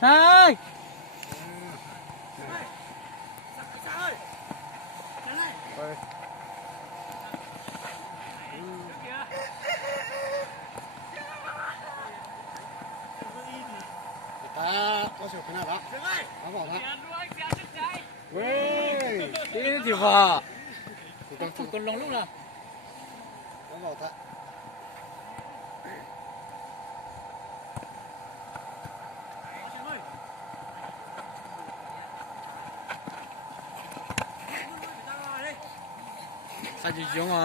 Hai. Có sự nào đó. Có bỏ đó. Wey, ini tiba. Con long lúc nào? Có bỏ thật. Sao chỉ giống à?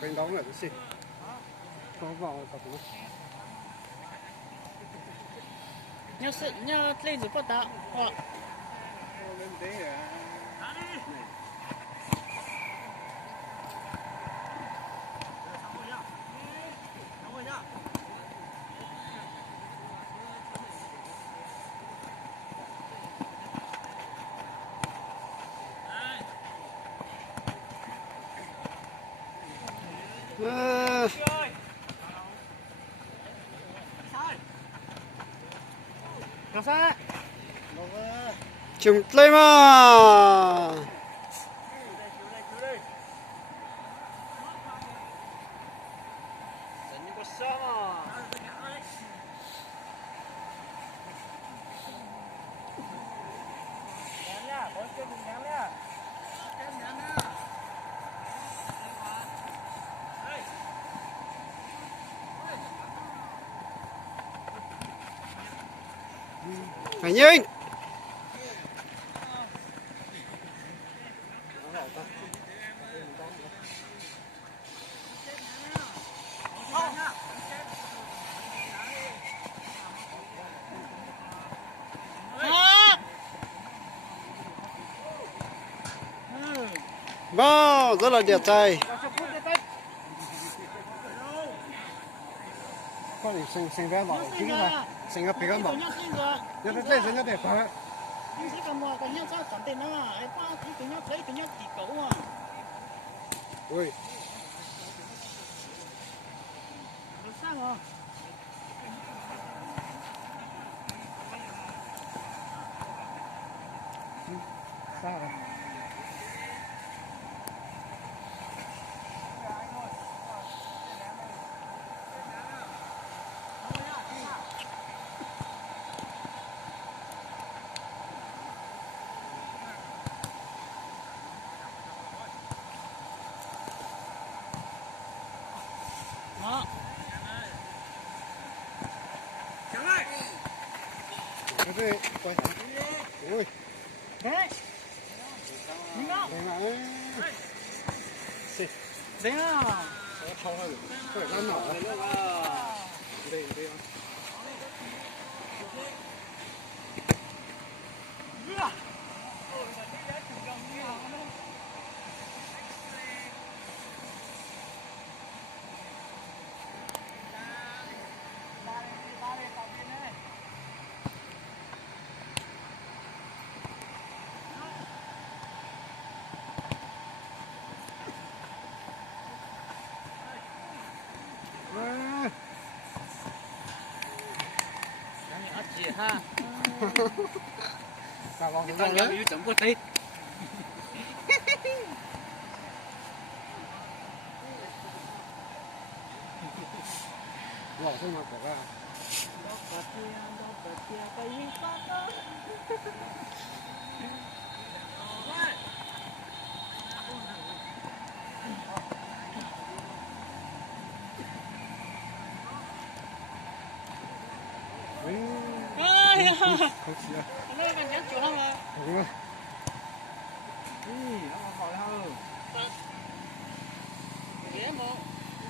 Bên đó là cái gì? Có vào tập nữa. Nhớ lên rồi bắt đầu. Lên thế à? Làm sao? Chúng lên mà. Phải nhanh. Wow, rất là đẹp trai. Con này sinh ra bảo chính là sinh ra phải bảo. Nhớ tới sinh ra để phải. Ui. Sao rồi? Đó. Cái gì? Quay. Ui. Đấy. Nhìn đó. Đấy à. Không hơn. Phải làm nỏ. Đây, đây. Chị ha. Sao con Con nhớ yếu chấm của tít. Bỏ thôi mà bỏ ra. Không chỉ là. Nó còn nhắn chỗ không à? Đúng rồi. Nó còn hơn.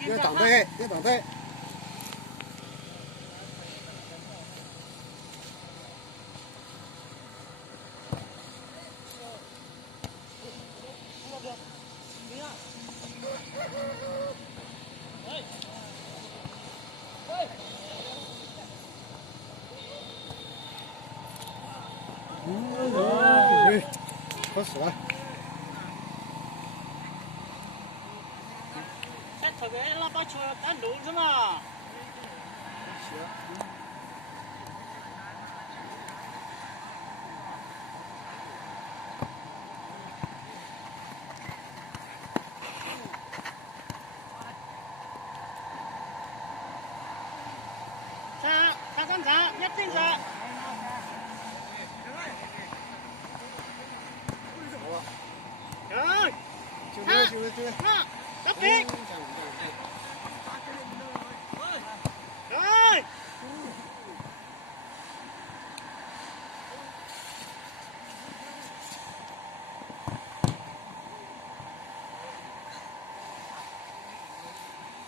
Đưa tổng thế, đưa tổng thế. 可死了。在特别喇叭球单独是吗？nhất định ra. Rồi. Chưa. Đắp đi. Rồi.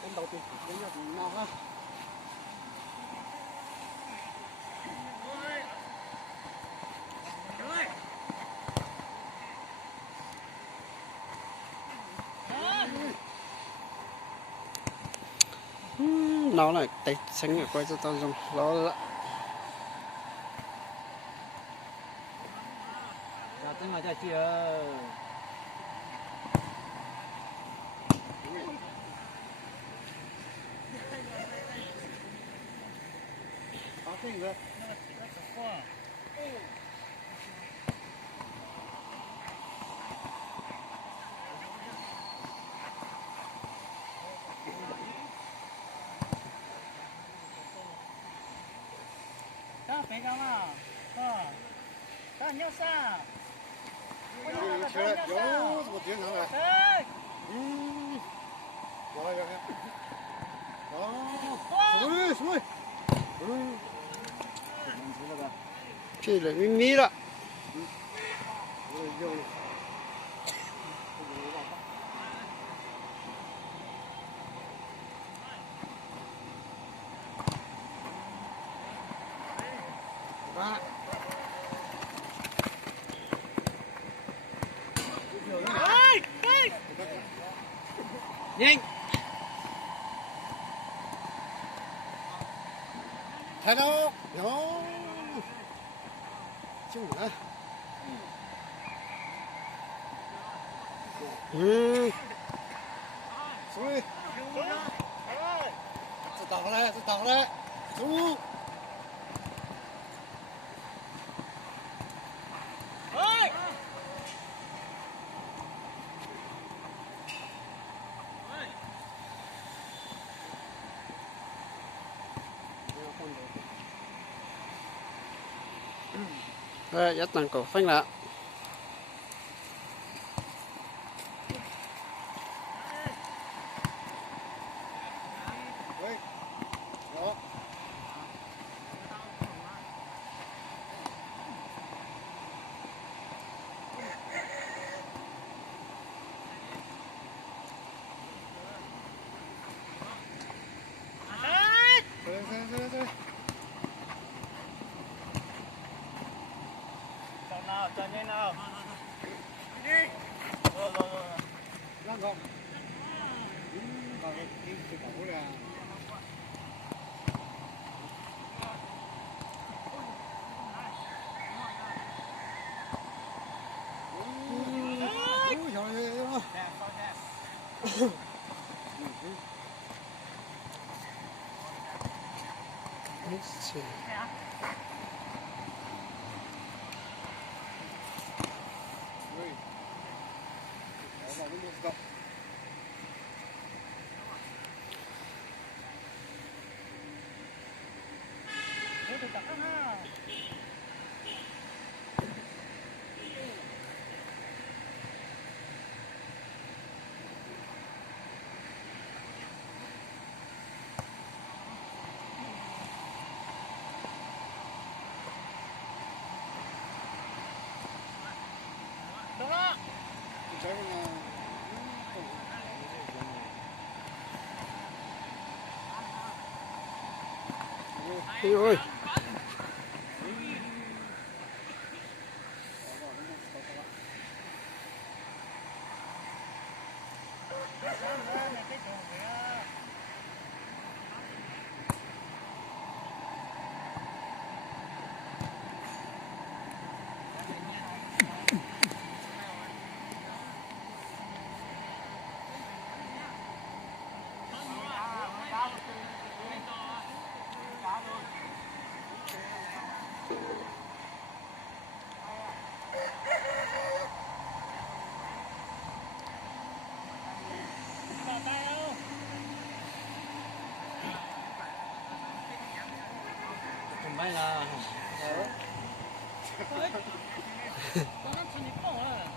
Em đầu tiên đến giờ thì nào ha. Nó là tay xanh ở quay cho tao dùng nó là Dạ tính mà chạy chưa. có cái gì vậy? Đó, phải không à? Đó, nhớ sao?有我经常来。来来来。哦，什么？这了咪咪了。nhanh抬头，有，就你了。所以，再打回来，再打回来，走。Đây, dắt tầng cổ phanh lại. Rồi. Cho nhanh nào. Đi. Rồi. Lăn không? Vào cái cổ là ôi 刚刚看你跑了。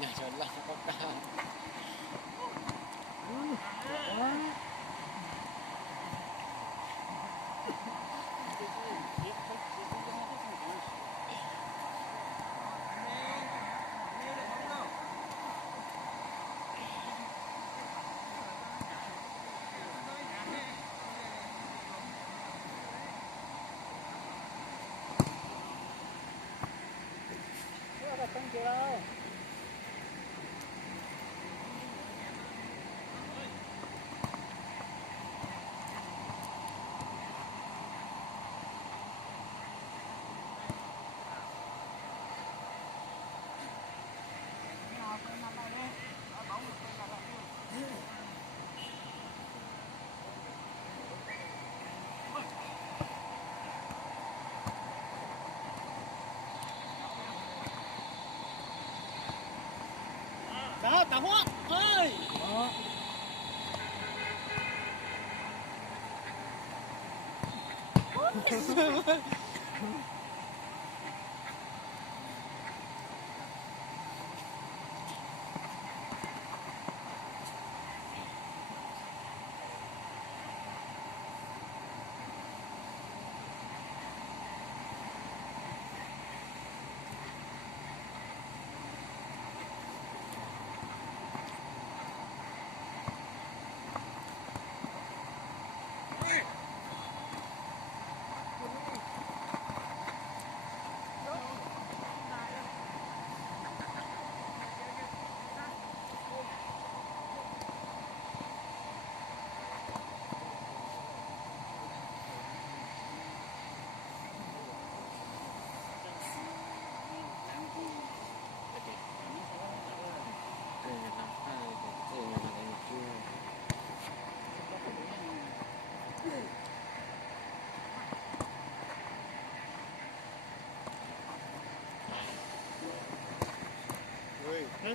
Nhà trời lạnh bốc cao. Không chịu đâu. Đó, tàu hoa ơi.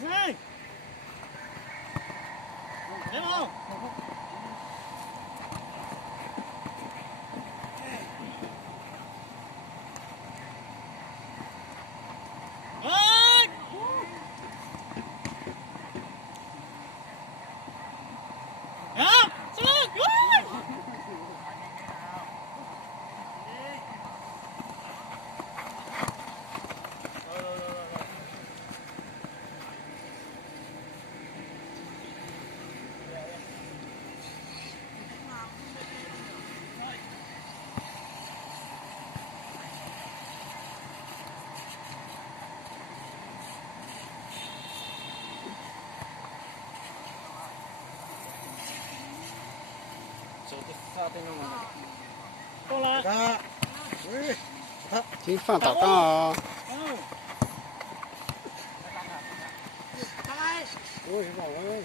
hai em không Cô là Đó. Ui. Đó. chỉ放倒到 Ui, vào ơi.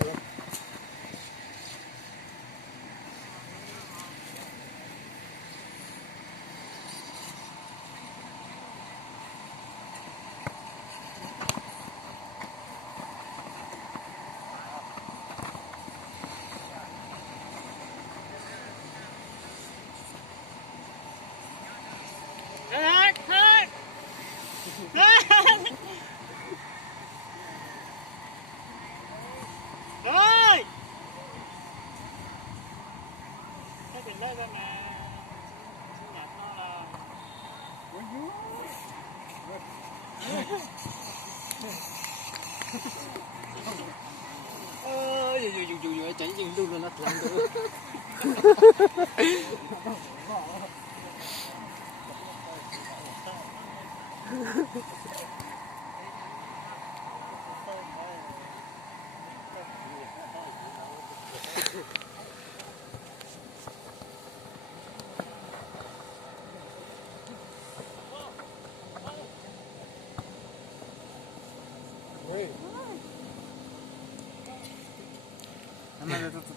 ơi cái tiền đây ba mẹ sinh nhật nó là dù chạy dừng luôn rồi nó làm được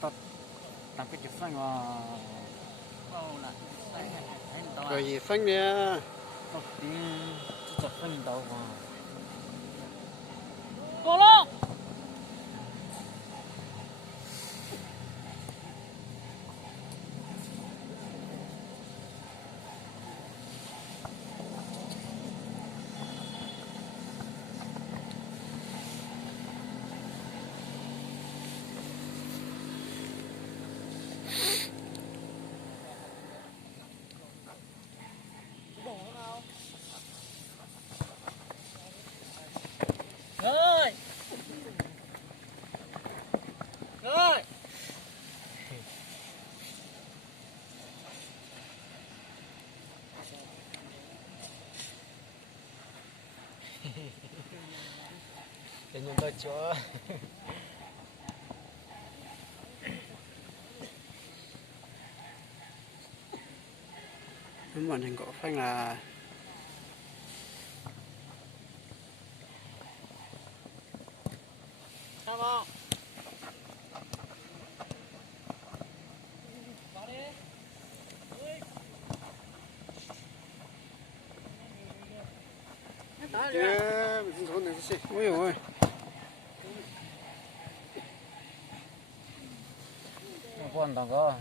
nó tập cái chụp xanh vào rồi gì xanh nè tập tiếng chụp xanh đầu vào cô lo rồi rồi để nhìn tôi chúa đúng rồi, thành cổ phanh là sao không 무슨 손 내듯이. ôi ôi quan tao có